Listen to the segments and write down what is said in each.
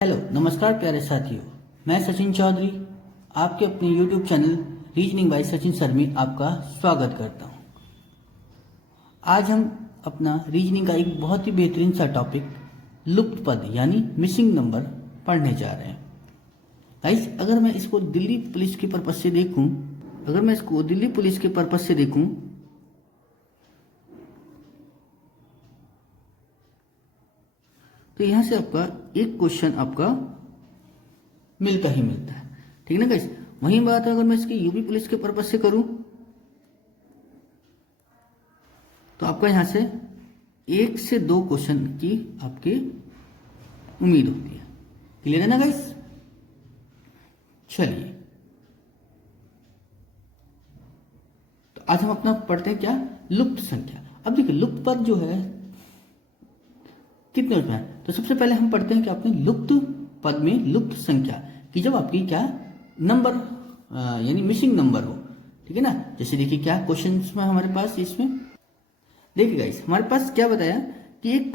Hello नमस्कार प्यारे साथियों, मैं सचिन चौधरी आपके अपने YouTube channel reasoning bye Sachin sir में आपका स्वागत करता हूं। आज हम अपना रीजनिंग का एक बहुत ही बेहतरीन सा टॉपिक लुप्त पद यानी मिसिंग नंबर पढ़ने जा रहे हैं। गाइस, अगर मैं इसको दिल्ली पुलिस के पर्पज से देखूं तो यहां से आपका एक क्वेश्चन आपका मिलता ही मिलता है, ठीक है ना गाइस। वही बात है, अगर मैं इसकी यूपी पुलिस के पर्पज से करूं तो आपका यहां से 1 से 2 क्वेश्चन की आपकी उम्मीद होती है। क्लियर है ना गाइस। चलिए, तो आज हम अपना पढ़ते हैं क्या, लुप्त संख्या। अब देखिए, लुप्त पद जो है कितने उसमें है, तो सबसे पहले हम पढ़ते हैं कि आपने लुप्त पद में लुप्त संख्या कि जब आपकी क्या नंबर यानी मिसिंग नंबर हो, ठीक है ना। जैसे देखिए क्या क्वेश्चन में हमारे पास, इसमें देखिए गाइस हमारे पास क्या बताया कि एक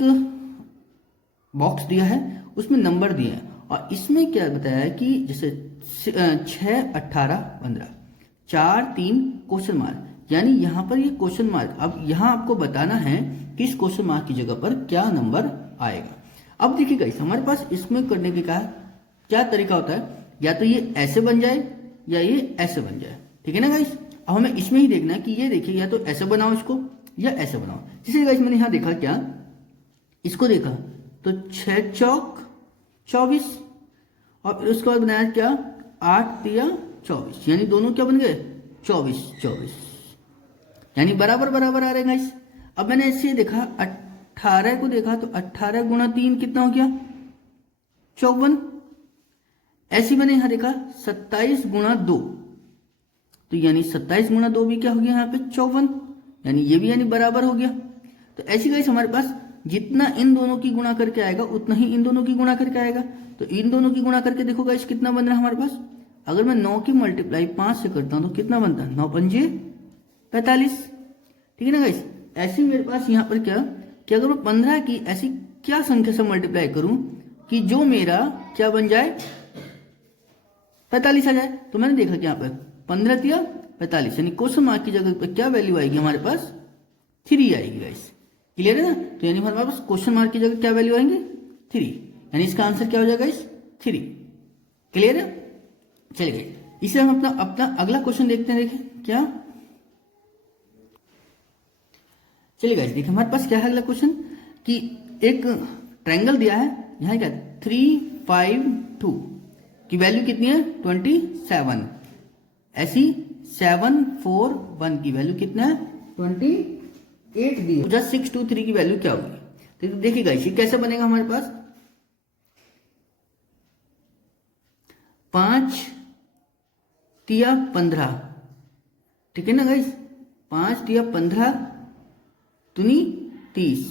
बॉक्स दिया है, उसमें नंबर दिए हैं और इसमें क्या बताया कि जैसे 6, 18, 15, 4, 3 क्वेश्चन मार्क, यानी यहां पर ये क्वेश्चन मार्क। अब यहां आपको बताना है कि इस क्वेश्चन मार्क की जगह पर क्या नंबर आएगा। अब देखिए गाइस, हमारे पास इसमें करने के क्या तरीका होता है, या तो ये ऐसे बन जाए या ये ऐसे बन जाए, ठीक है ना गाइस। अब हमें इसमें ही देखना है कि ये देखिए या तो ऐसे बनाओ इसको या ऐसे बनाओ। जैसे गाइस मैंने यहां देखा, क्या इसको देखा तो 6 चौक 24 और फिर उसके बाद बनाया क्या 8 तिया 24, यानी दोनों क्या बन गए 24 24, यानी बराबर बराबर आ रहे हैं गाइस। अब मैंने ऐसे देखा 18 को देखा तो 18 गुणा 3 कितना हो गया 54। ऐसे मैंने यहां देखा 27 गुणा 2, तो यानी 27 गुणा 2 भी क्या हो गया यहाँ पे 54, यानी ये भी यानी बराबर हो गया। तो ऐसी गाइस हमारे पास जितना इन दोनों की गुणा करके आएगा उतना ही इन दोनों की गुणा करके आएगा। तो इन दोनों की गुणा करके देखो गाइस कितना बन रहा है हमारे पास। अगर मैं 9 की मल्टीप्लाई 5 से करता हूं तो कितना बनता है 9 पंजे 45, ठीक है ना गाइस। ऐसे मेरे पास यहाँ पर क्या कि अगर मैं 15 की ऐसी क्या संख्या से मल्टीप्लाई करूं कि जो मेरा क्या बन जाए 45 आ जाए। तो मैंने देखा कि यहाँ पर 15 तिया 45, यानी क्वेश्चन मार्क की जगह पर क्या वैल्यू आएगी हमारे पास 3 आएगी गाइस। क्लियर है ना। तो यानी हमारे पास क्वेश्चन मार्क की जगह क्या वैल्यू आएंगे 3, यानी इसका आंसर क्या हो जाएगा गाइस 3। क्लियर है। चलिए इसे हम अपना अगला क्वेश्चन देखते हैं। देखिए क्या, चलिए गाइस देखिए हमारे पास क्या है अगला क्वेश्चन कि एक ट्रायंगल दिया है, यहाँ क्या 3, 5, 2 की वैल्यू कितनी है 27, ऐसी 7, 4, 1 की वैल्यू कितना है 28 दी है। जस्ट 6, 2, 3 की वैल्यू क्या होगी। तो देखिए गाइस ये कैसे बनेगा हमारे पास 5 तिया 15, ठीक है ना गाइस। 5 तिया 15 दूनी 30,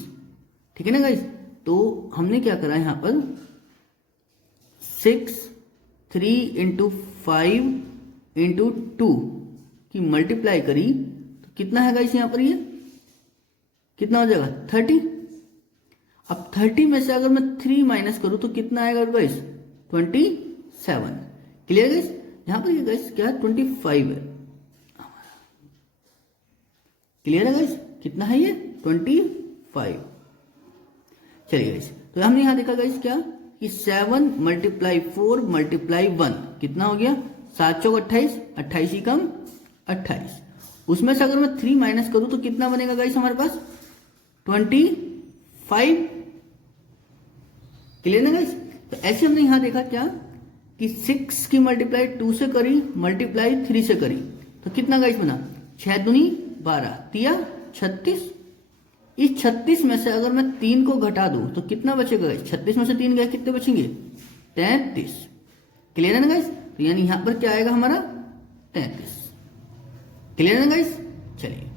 ठीक है ना गाइस। तो हमने क्या करा यहां पर 6, 3 इंटू 5 इंटू 2 की मल्टीप्लाई करी तो कितना है गाइस यहां पर ये कितना हो जाएगा 30। अब 30 में से अगर मैं 3 माइनस करूं तो कितना आएगा गाइस 27। Clear guys. यहां पर ये गाइस क्या है 25 है। क्लियर है गाइस, कितना है ये 25। चलिए गाइस, तो हमने यहां देखा गाइस क्या कि 7 मल्टीप्लाई 4 मल्टीप्लाई 1 कितना हो गया 7 चौक 28, 28 ही कम 28। उसमें से अगर मैं 3 माइनस करूं तो कितना बनेगा गाइस हमारे पास 25। क्लियर ना गाइस। तो ऐसे हमने यहां देखा क्या कि 6 की मल्टीप्लाई 2 से करी मल्टीप्लाई 3 से करी तो कितना गाइस बना 6 दूनी 12 तिया 36। इस 36 में से अगर मैं 3 को घटा दूं तो कितना बचेगा गाइस 36 में से 3 गए कितने बचेंगे 33। क्लियर है ना गाइस। तो यानी यहां पर क्या आएगा हमारा 33। क्लियर है ना गाइस। चलिए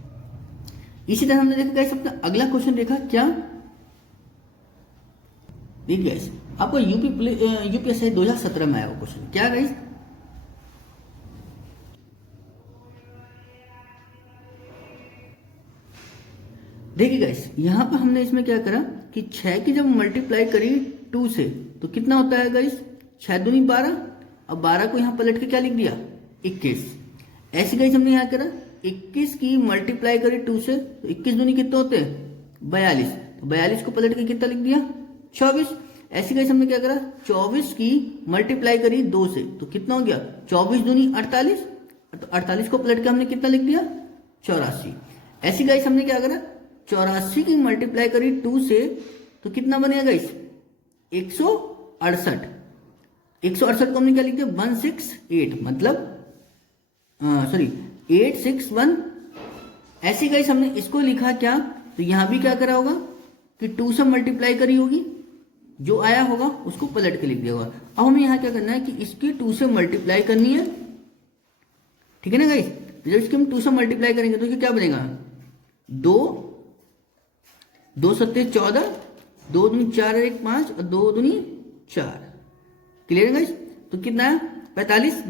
इसी तरह हमने देखा गाइस अपना अगला क्वेश्चन देखा क्या, देखिए गाइस आपको यूपीएससी 2017 में आया वो क्वेश्चन क्या गाइस, देखिए गाइस यहां पर हमने इसमें क्या करा कि 6 की जब मल्टीप्लाई करी 2 से, तो कितना होता है गाइस, 6 दूनी 12। अब 12 को यहाँ पलट के क्या लिख दिया, 21। ऐसे गाइस हमने यहाँ करा 21 की मल्टीप्लाई करी 2 से, तो 21 दूनी कितने होते हैं 42, तो 42 को पलट के कितना लिख दिया 24। ऐसे गाइस हमने क्या करा 24 की मल्टीप्लाई करी 2 से, तो कितना हो गया 24 दूनी 48, तो 48 को पलट के हमने कितना लिख दिया 84। ऐसे गाइस हमने क्या करा 84 की मल्टीप्लाई करी 2 से, तो कितना बनेगा गाइस 168। 168 को हमने क्या लिख दिया 168, मतलब सॉरी 861। ऐसे गाइस हमने इसको लिखा क्या, तो यहां भी क्या करा होगा कि 2 से मल्टीप्लाई करी होगी, जो आया होगा उसको पलट के लिख दिया होगा। अब हमें यहाँ क्या करना है कि इसकी 2 से मल्टीप्लाई करनी है, ठीक है ना गाइस। जब इसकी हम 2 से मल्टीप्लाई करेंगे तो क्या बनेगा 2 सत्ते 14, 2 दूनी 4 और 1 5 और 2 दूनी 4। क्लियर है गाइस। तो कितना है 45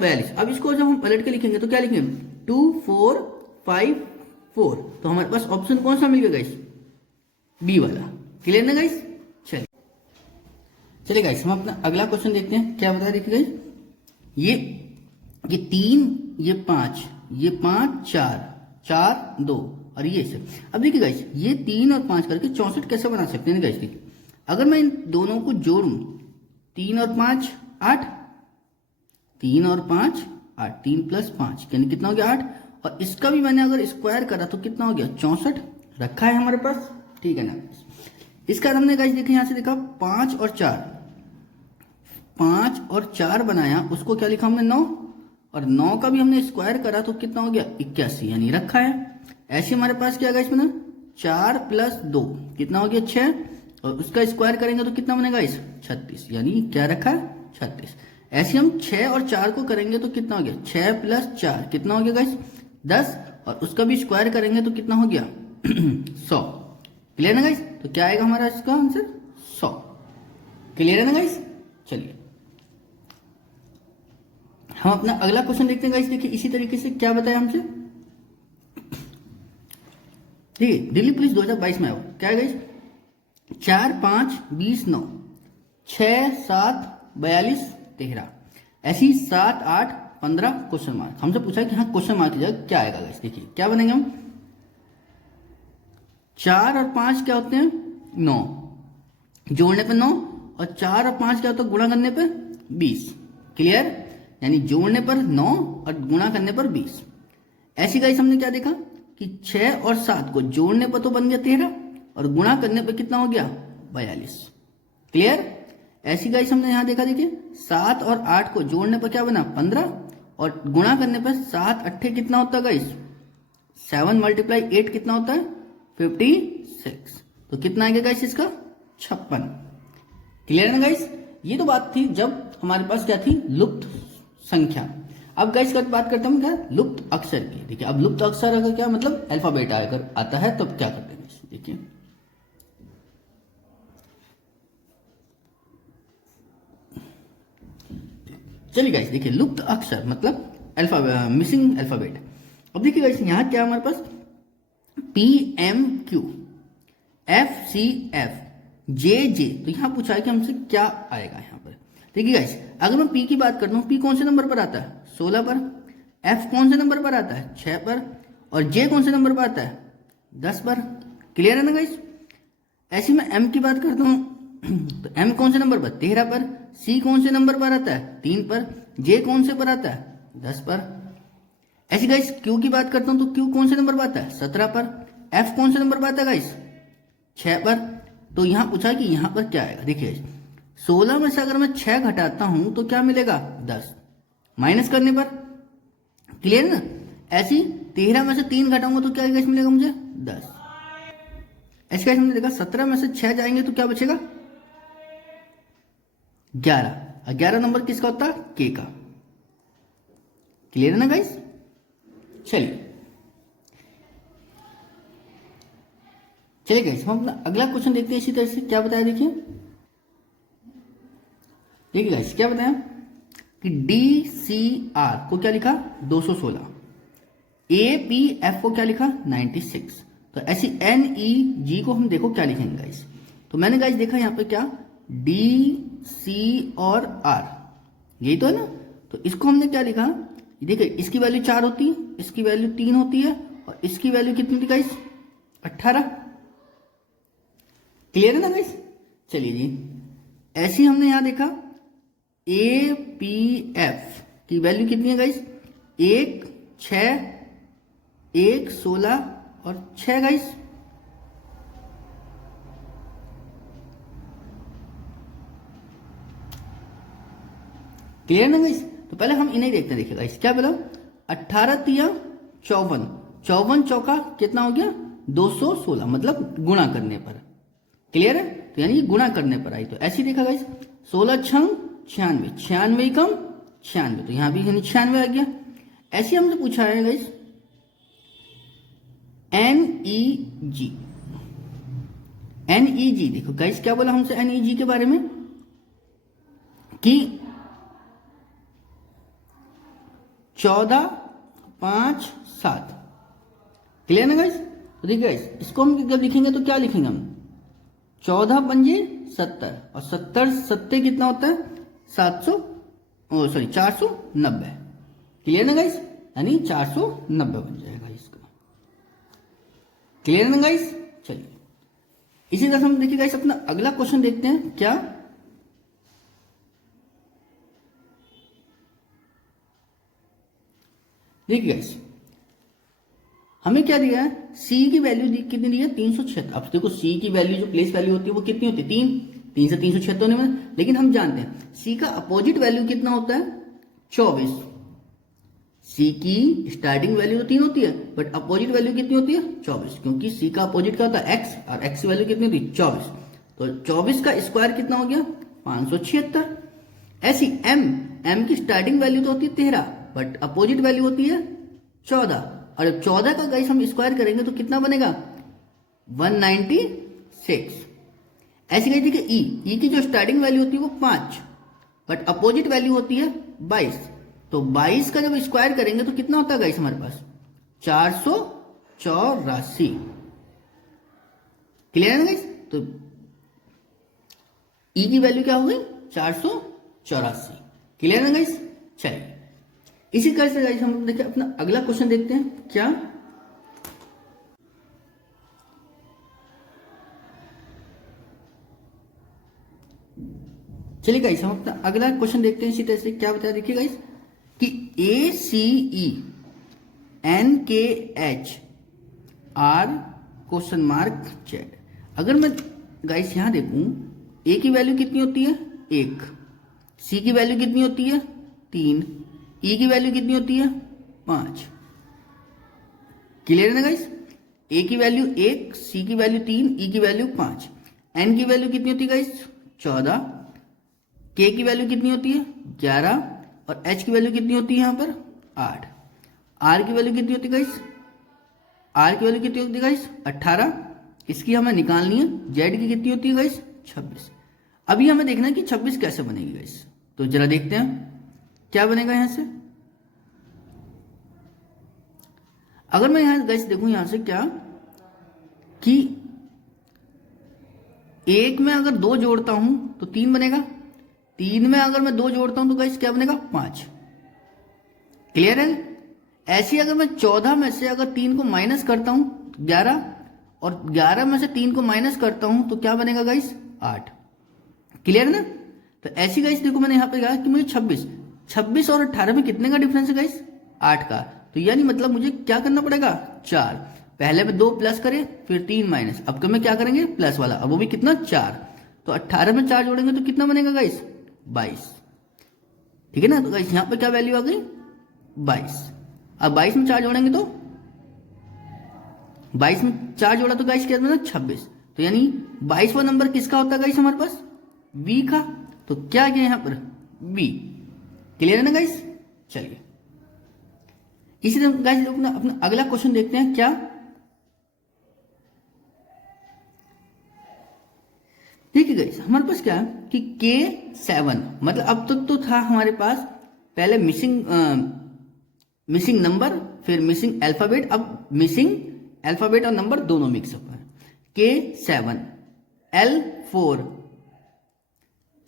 42। अब इसको जब हम पलट के लिखेंगे तो क्या लिखेंगे 2 4 5 4, तो हमारे पास ऑप्शन कौन सा मिल गया गाइस, बी वाला। क्लियर ना गाइस। चलिए गाइस हम अपना अगला क्वेश्चन देखते हैं, क्या बता रहे देखिए गाइस, ये 3 ये 5 ये 5 4 4 2 और ये सब। अब देखिए गाइस ये 3 और 5 करके 64 कैसे बना सकते हैं गाइस। देखिए अगर मैं इन दोनों को जोड़ूं 3 और 5 8, 3 और 5 8, 3 प्लस 5 यानी कितना हो गया 8, और इसका भी मैंने अगर स्क्वायर करा तो कितना हो गया 64 रखा है हमारे पास, ठीक है ना। इसका हमने गाइस देखे यहां से देखा 5 और 4 बनाया, उसको क्या लिखा हमने 9, और 9 का भी हमने स्क्वायर करा तो कितना हो गया 81 यानी रखा है। ऐसे हमारे पास क्या गाइस बना 4 प्लस 2 कितना हो गया 6, और उसका स्क्वायर करेंगे तो कितना बनेगा गाइस 36 यानी क्या रखा है 36। ऐसे हम 6 और 4 को करेंगे तो कितना हो गया 6 प्लस 4 कितना हो गया गाइस 10, और उसका भी स्क्वायर करेंगे तो कितना हो गया 100। क्लियर ना गाइस। तो क्या आएगा हमारा इसका आंसर 100। क्लियर है ना गाइस। चलिए हम अपना अगला क्वेश्चन देखते हैं गाइस। देखिए इसी तरीके से क्या बताया हमसे, ठीक है दिल्ली पुलिस 2022 में आओ क्या है गाइस 4 5 20 9 6 7 42 13, ऐसी 7 8 15 क्वेश्चन मार्क। हमसे पूछा है कि हाँ क्वेश्चन मार्क की जगह क्या आएगा गाइस। देखिए क्या बनेंगे हम 4 और 5 क्या होते हैं 9, जोड़ने पे 9, और 4 और 5 क्या होता है गुणा करने पे 20। क्लियर, यानी जोड़ने पर 9 और गुणा करने पर 20। ऐसी गाइस हमने क्या देखा कि 6 और 7 को जोड़ने पर तो बन गया 13 और गुणा करने पर कितना हो गया 42। क्लियर, ऐसी गाइस हमने यहां देखा, देखिए 7 और 8 को जोड़ने पर क्या बना 15 और गुणा करने पर 7 8 कितना होता है गाइस 7 मल्टीप्लाई 8 कितना होता है 56। तो कितना आ गया गाइस इसका 56। क्लियर है ना गाइस। ये तो बात थी जब हमारे पास क्या थी लुप्त संख्या। अब गाइस का बात करते हैं क्या लुप्त अक्षर की। देखिए अब लुप्त अक्षर अगर क्या मतलब अल्फाबेट अगर आता है तब क्या करते हैं। देखिए चलिए गाइस देखिए लुप्त अक्षर मतलब अल्फाबेट मिसिंग अल्फाबेट। अब देखिए गाइस यहां क्या हमारे पास PMQ FCF JJ, तो यहां पूछा है कि हमसे क्या आएगा यहां पर। देखिए गाइस अगर मैं P की बात करता हूं P कौन से नंबर पर आता है 16 पर, F कौन से नंबर पर आता है 6 पर, और J कौन से नंबर पर आता है 10 पर। क्लियर है ना गाइस। ऐसे में M की बात करता हूं तो M कौन से नंबर पर 13 पर, C कौन से नंबर पर आता है 3 पर, J कौन से पर आता है 10 पर। ऐसे गाइस Q की बात करता हूं तो Q कौन से नंबर पर आता है 17 पर, F कौन से नंबर पर आता है गाइस 6 पर। तो यहां पूछा कि यहां पर क्या आएगा। देखिए 16 में से अगर मैं 6 घटाता हूं तो क्या मिलेगा 10, माइनस करने पर। क्लियर ना। ऐसी 13 में से 3 घटाऊंगा तो क्या गाइस मिलेगा मुझे 10। ऐसे गाइस हमने देखा 17 में से 6 जाएंगे तो क्या बचेगा 11। 11 नंबर किसका होता है K का। क्लियर है ना गाइस। चलिए गाइस हम अपना अगला क्वेश्चन देखते हैं इसी तरह से। क्या बताया देखिए गाइस क्या बताया कि DCR को क्या लिखा 216, APF को क्या लिखा 96। तो ऐसी NEG को हम देखो क्या लिखेंगे गाइस। तो तो मैंने गाइस देखा यहाँ पे क्या डी सी और आर, यही तो है ना। तो इसको हमने क्या लिखा, देखिए इसकी वैल्यू 4 होती है, इसकी वैल्यू 3 होती है और इसकी वैल्यू कितनी थी गाइस 18। क्लियर है ना गाइस। चलिए जी, ऐसे ही हमने यहां देखा ए पी एफ की वैल्यू कितनी है गाइस 1 6 1 16 और 6 गाइस। क्लियर ना गाइस। तो पहले हम इन्हें देखते हैं। देखिए गाइस क्या बोला 18 तिया 54, 54 चौका कितना हो गया 216, मतलब गुणा करने पर। क्लियर है, तो यानी गुणा करने पर आई। तो ऐसे ही देखा गाइस 16 छंग 96, 96 कम 96, तो यहां भी 96 आ गया। ऐसे हमसे पूछा है गाइस NEG, NEG देखो गाइस क्या बोला हमसे NEG के बारे में कि 14 5 7। क्लियर ना गाइस। तो देखिए गाइस इसको हम जब लिखेंगे तो क्या लिखेंगे हम 14 पंजे 70 और 70 सत्ते कितना होता है 490। क्लियर ना गाइस, यानी 490 बन जाएगा इसका। क्लियर ना गाइस। चलिए इसी तरह हम देखिए गाइस अपना अगला क्वेश्चन देखते हैं। क्या देखिए गाइस हमें क्या दिया है सी की वैल्यू कितनी दी है 376। अब देखो सी की वैल्यू जो प्लेस वैल्यू होती है वो कितनी होती है 3 से 376 होने में, लेकिन हम जानते हैं सी का अपोजिट वैल्यू कितना होता है 24। सी की स्टार्टिंग वैल्यू तो 3 होती है बट अपोजिट वैल्यू कितनी होती है 24, क्योंकि सी का अपोजिट क्या होता है एक्स और एक्स की वैल्यू कितनी होती है 24। तो 24 का स्क्वायर कितना हो गया 576। ऐसी एम की स्टार्टिंग वैल्यू तो होती है 13 बट अपोजिट वैल्यू होती है 14, और जब 14 का गाइस हम स्क्वायर करेंगे तो कितना बनेगा 196। ऐसी गाइस देखिए ई की जो स्टार्टिंग वैल्यू होती है वो 5 बट अपोजिट वैल्यू होती है 22। तो 22 का जब स्क्वायर करेंगे तो कितना होता है गाइस हमारे पास 484। क्लियर है ना गाइस। तो ई की वैल्यू क्या हो गई 484। क्लियर है ना गाइस। चलिए इसी तरह से गाइस हम देखिए अपना अगला क्वेश्चन देखते हैं। क्या चलिए गाइस हम अपना अगला क्वेश्चन देखते हैं। इसी तरह से क्या बताया देखिए गाइस कि ACENKH R question mark Z। अगर मैं गाइस यहां देखूं ए की वैल्यू कितनी होती है 1, सी की वैल्यू कितनी होती है 3, ई की वैल्यू कितनी होती है 5। क्लियर है ना गाइस। ए की वैल्यू 1, सी की वैल्यू 3, ई की वैल्यू 5, एन की वैल्यू कितनी होती है गाइस 14, के की वैल्यू कितनी होती है 11 और एच की वैल्यू कितनी होती है यहां पर 8। आर की वैल्यू कितनी होती है गाइस, आर की वैल्यू कितनी होती है गाइस 18, इसकी हमें निकालनी है। जेड की कितनी होती है गाइस 26। अभी हमें देखना है कि 26 कैसे बनेगी गाइस, तो जरा देखते हैं क्या बनेगा यहां से। अगर मैं यहां गाइस देखूं यहां से क्या कि एक में अगर 2 जोड़ता हूं तो 3 बनेगा, 3 में अगर मैं 2 जोड़ता हूं तो गाइस क्या बनेगा 5। क्लियर है। ऐसे अगर मैं 14 में से अगर 3 को माइनस करता हूं तो 11, और 11 में से 3 को माइनस करता हूं तो क्या बनेगा गाइस 8। क्लियर है ना। तो ऐसी गाइस देखो मैंने यहां पे कहा कि मुझे 26 और 18 में कितने का डिफरेंस है गाइस 8 का। तो यानी मतलब मुझे क्या करना पड़ेगा 4, पहले में 2 प्लस करें फिर 3 माइनस, अब में क्या करेंगे प्लस वाला, अब वो भी कितना 4। तो 18 में 4 जोड़ेंगे तो कितना बनेगा गाइस 22। ठीक है ना। तो गाइस यहां पे क्या वैल्यू आ गई 22। अब 22 में 4 जोड़ेंगे तो 22 में 4 जोड़ा तो गाइस क्या बना 26। तो यानी 22वां नंबर किसका होता है गाइस हमारे पास बी का। तो क्या किया यहां पर बी। क्लियर है ना गाइस। चलिए इसी तरह गाइस अपना अगला क्वेश्चन देखते हैं। क्या ठीक है गाइस हमारे पास क्या है कि K7, मतलब अब तक तो था हमारे पास पहले मिसिंग नंबर फिर मिसिंग अल्फाबेट, अब मिसिंग अल्फाबेट और नंबर दोनों मिक्सअप है। K7 L4 4,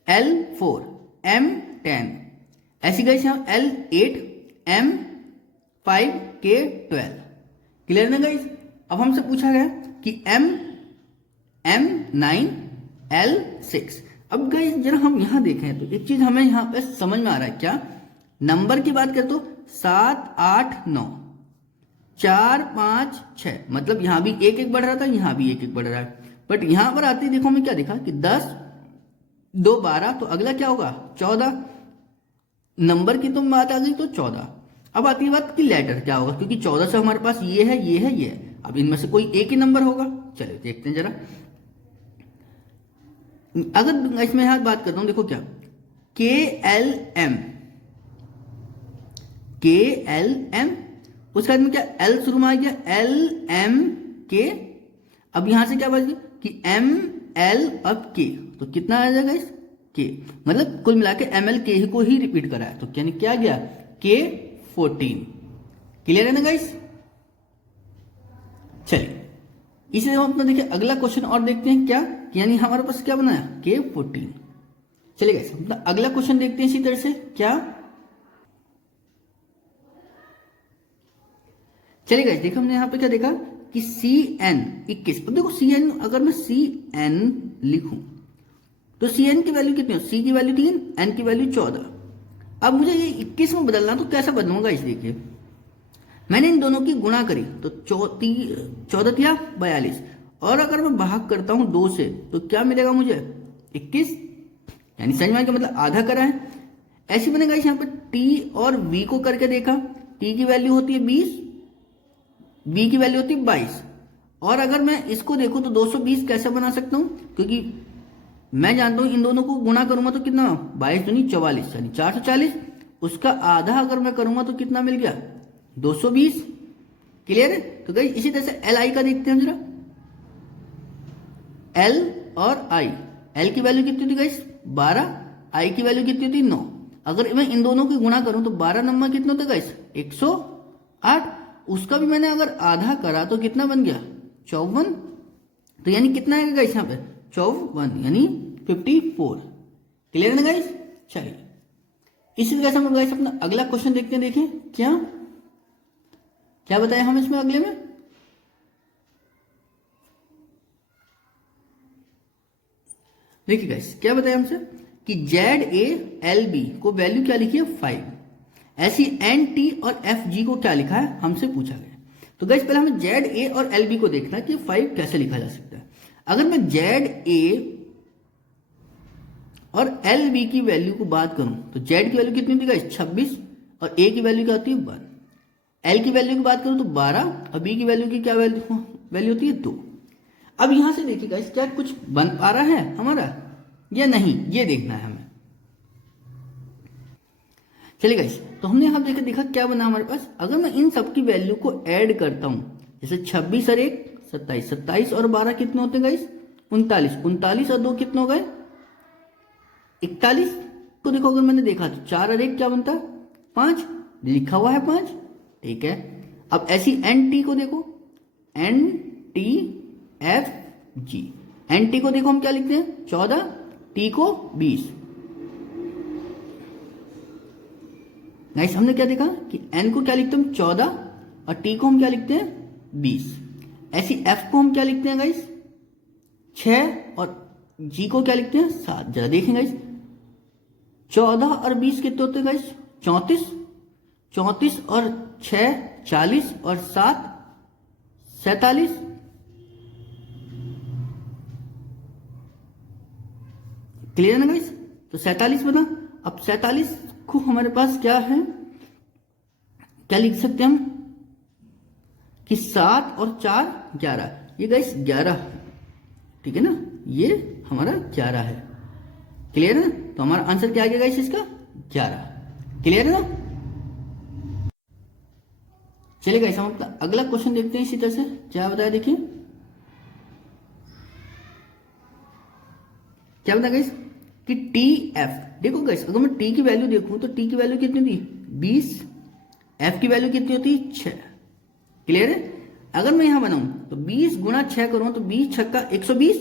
L 4, M 10, ऐसी गाइस यहाँ L 8, M 5, K 12। क्लियर ना गाइस। अब हमसे पूछा गया कि M 9, L 6। अब गाइस जरा हम यहाँ देखें तो एक चीज हमें यहाँ पे समझ में आ रहा है क्या, नंबर की बात करें तो 7, 8, 9, 4, 5, 6, मतलब यहाँ भी एक एक बढ़ रहा था, यहाँ भी एक एक बढ़ रहा है। बट यहाँ पर आते ही देखो हमें क्या दिखा कि 10, 2, 12, तो अगला क्या होगा 14। नंबर की तो बात आ गई तो 14। अब आती है बात कि लेटर क्या होगा, क्योंकि 14 से हमारे पास ये है, ये है, ये है। अब इनमें से कोई एक ही नंबर होगा। चलिए देखते हैं जरा। अगर इसमें यहाँ बात करता हूं, देखो क्या KLM, KLM, उसके बाद में क्या L शुरू में आ गया, LMK। अब यहां से क्या बच गया कि ML अब K, तो कितना आ जाएगा इस K, मतलब कुल मिला के MLK ही को ही रिपीट करा है, तो यानी क्या गया K14। क्लियर है ना गाइस। चलिए इसे हम अपना देखिए अगला क्वेश्चन और देखते हैं क्या, यानी हमारे पास क्या बनाया K14। चलिए गाइस अपना अगला क्वेश्चन देखते हैं इसी तरह से क्या। चलिए गाइस देखो हमने यहाँ पे क्या देखा कि CN 21। अब देखो CN, अगर मैं CN लिखूं तो CN की वैल्यू कितनी हो, C की वैल्यू 3, N की वैल्यू 14। अब मुझे ये 21 में बदलना, तो कैसा बदलूंगा इस देखिए, मैंने इन दोनों की गुणा करी तो 14 या 42, और अगर मैं भाग करता हूं 2 से तो क्या मिलेगा मुझे 21, यानी समझ में मतलब आधा करा है। ऐसी बनेगा इस यहाँ पे T और V को करके देखा, T की वैल्यू होती है 20, V की वैल्यू होती है 22, और अगर मैं इसको देखूं तो 220 कैसे बना सकता हूं, क्योंकि मैं जानता हूं इन दोनों को गुणा करूंगा तो कितना 22 दूनी 44, यानी 440, उसका आधा अगर मैं करूंगा तो कितना मिल गया 220। क्लियर है। तो गाइस इसी तरह से LI का देखते हैं जरा, L और I, L की वैल्यू कितनी थी गाइस 12, I की वैल्यू कितनी थी 9। अगर मैं इन दोनों की गुणा करूं तो 12 नंबर कितना होता है गाइस 108, उसका भी मैंने अगर आधा करा तो कितना बन गया 54, तो यानी कितना है गाइस यहाँ पे 54, यानी 54। क्लियर है ना गाइस। चलिए इसी तरह से हम गाइस अपना अगला क्वेश्चन देखते हैं। देखिए क्या क्या बताया हम इसमें अगले में, देखिए गाइस क्या बताया हमसे कि ZALB को वैल्यू क्या लिखी है 5, ऐसी NT और FG को क्या लिखा है हमसे पूछा गया। तो गाइस पहले हमें ZA और LB को देखना कि 5 कैसे लिखा जा सकता है। अगर मैं ZA और LB की वैल्यू को बात करूं तो Z की वैल्यू कितनी होती है गाइस 26, और A की वैल्यू क्या होती है 1। L की वैल्यू की बात करूं तो 12, और B की वैल्यू की क्या वैल्यू होती है 2। अब यहां से देखिए गाइस क्या कुछ बन पा रहा है हमारा या नहीं, ये देखना है हमें। चलिए गाइस तो हमने यहां देखा क्या बना हमारे पास। अगर मैं इन सब की वैल्यू को ऐड करता हूं, जैसे 26 और 1 27, 27 और 12 कितने होते हैं गाइस 39, 39 और 2 कितने हो गए 41। तो देखो अगर मैंने देखा तो 4 और 1 क्या बनता है 5, लिखा हुआ है 5, ठीक है। अब ऐसी NT को देखो, NTFG, NT को देखो हम क्या लिखते हैं 14, T को 20। गाइस हमने क्या देखा कि N को क्या लिखते हैं हम 14, और T को हम क्या लिखते हैं 20। ऐसी F को हम क्या लिखते हैं गाइस 6, और G को क्या लिखते हैं 7। जरा देखें गाइस 14 और 20 कितने होते हैं गाइस 34, 34 और 6 40, और 7 47। क्लियर है ना गाइस। तो 47 बना। अब 47 को हमारे पास क्या है, क्या लिख सकते हैं हम कि 7 और 4 11, ये गाइस 11, ठीक है ना, ये हमारा 11 है। क्लियर है ना। तो हमारा आंसर क्या आ गया गाइस इसका 11। क्लियर है ना। चलिए गाइस हम अपना अगला क्वेश्चन देखते हैं इसी तरह से क्या बताया। देखिए क्या बताया गाइस कि TF, देखो गाइस अगर मैं T की वैल्यू देखूं तो T की वैल्यू कितनी थी 20, F की वैल्यू कितनी होती 6। क्लियर है। अगर मैं यहां बनाऊं तो 20 गुणा 6 करूं तो 20 छक्का 120,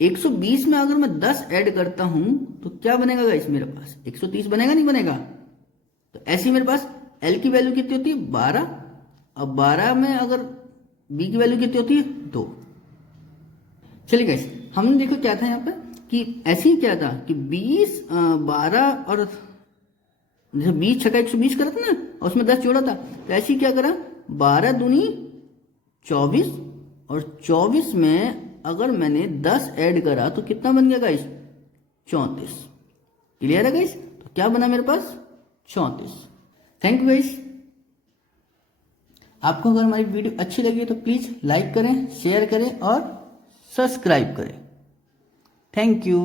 120 में अगर मैं 10 ऐड करता हूं तो क्या बनेगा गाइस मेरे पास? 130 बनेगा, नहीं बनेगा? तो ऐसे मेरे पास एल की वैल्यू कितनी होती है? 12। अब 12 में अगर बी की वैल्यू कितनी होती है? 2। चलिए गाइस, हमने देखो क्या था यहाँ पे कि ऐसे ही क्या था कि 20 12 और जैसे 20 छक्का 120 करा था ना, और उसमें 10 जोड़ा था। तो ऐसे ही क्या करा, 12 दूनी 24, और 24 में अगर मैंने 10 ऐड करा तो कितना बन गया गाइस? 34। क्लियर है गाइस? तो क्या बना मेरे पास? 34। Thank you guys. आपको अगर हमारी वीडियो अच्छी लगी तो प्लीज लाइक करें, शेयर करें और सब्सक्राइब करें। Thank you.